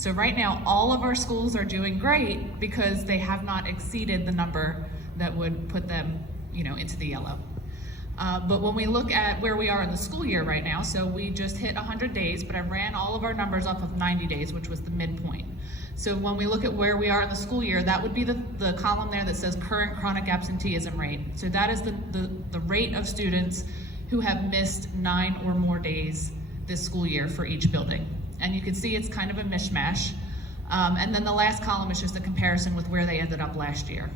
So right now, all of our schools are doing great because they have not exceeded the number that would put them, into the yellow. But when we look at where we are in the school year right now, so we just hit 100 days, but I ran all of our numbers off of 90 days, which was the midpoint. So when we look at where we are in the school year, that would be the column there that says current chronic absenteeism rate. So that is the rate of students who have missed 9 or more days this school year for each building. And you can see it's kind of a mishmash. And then the last column is just a comparison with where they ended up last year.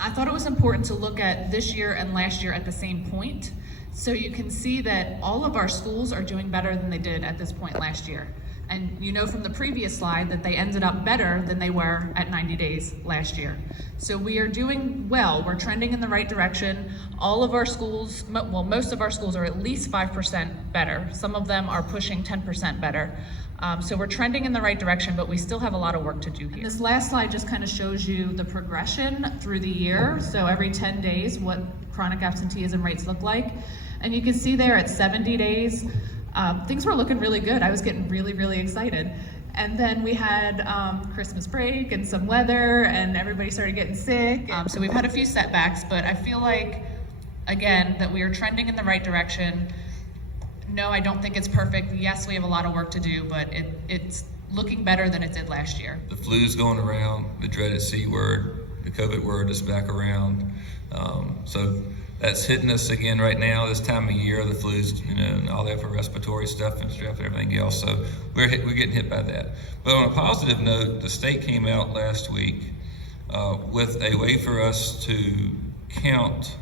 I thought it was important to look at this year and last year at the same point, so you can see that all of our schools are doing better than they did at this point last year. And you know from the previous slide that they ended up better than they were at 90 days last year. So we are doing well, we're trending in the right direction. All of our schools, well, most of our schools are at least 5% better. Some of them are pushing 10% better. So we're trending in the right direction, but we still have a lot of work to do here. And this last slide just kind of shows you the progression through the year. So every 10 days, what chronic absenteeism rates look like. And you can see there at 70 days, things were looking really good. I was getting really, really excited. And then we had Christmas break and some weather and everybody started getting sick. So we've had a few setbacks, but I feel like, again, that we are trending in the right direction. No, I don't think it's perfect. Yes, we have a lot of work to do, but it's looking better than it did last year. The flu's going around, the dreaded C word, the COVID word is back around. So that's hitting us again right now, this time of year, the flu's, and all that for respiratory stuff and strep and everything else. So we're getting hit by that. But on a positive note, the state came out last week with a way for us to count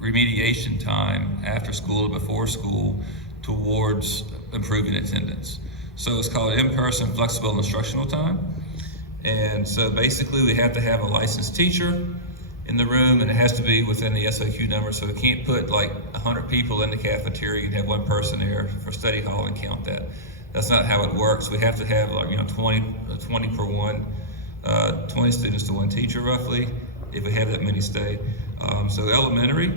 remediation time after school or before school towards improving attendance. So it's called in-person flexible instructional time. And so basically we have to have a licensed teacher in the room, and it has to be within the SOQ number. So we can't put like 100 people in the cafeteria and have one person there for study hall and count that. That's not how it works. We have to have 20 per one, 20 students to one teacher roughly, if we have that many stay. So elementary,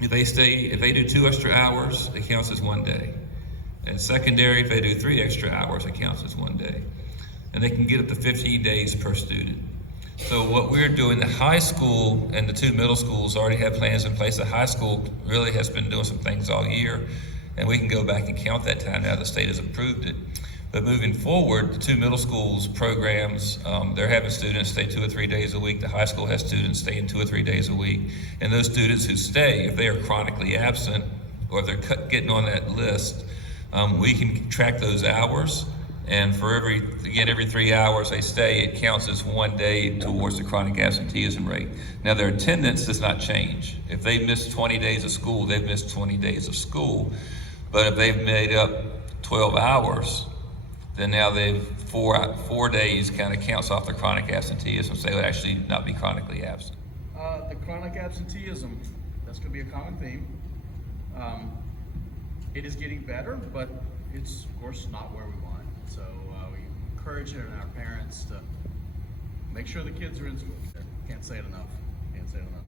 if they do 2 extra hours, it counts as 1 day. And secondary, if they do 3 extra hours, it counts as 1 day. And they can get up to 15 days per student. So what we're doing, the high school and the 2 middle schools already have plans in place. The high school really has been doing some things all year, and we can go back and count that time now the state has approved it. But moving forward, the 2 middle schools programs, they're having students stay 2 or 3 days a week. The high school has students staying 2 or 3 days a week. And those students who stay, if they are chronically absent or if they're getting on that list, we can track those hours. And for every 3 hours they stay, it counts as 1 day towards the chronic absenteeism rate. Now their attendance does not change. If they miss 20 days of school, they've missed 20 days of school. But if they've made up 12 hours, then now they've 4 days kind of counts off the chronic absenteeism, so they would actually not be chronically absent. The chronic absenteeism, that's going to be a common theme. It is getting better, but it's of course not where we want. So we encourage our parents to make sure the kids are in school. Can't say it enough.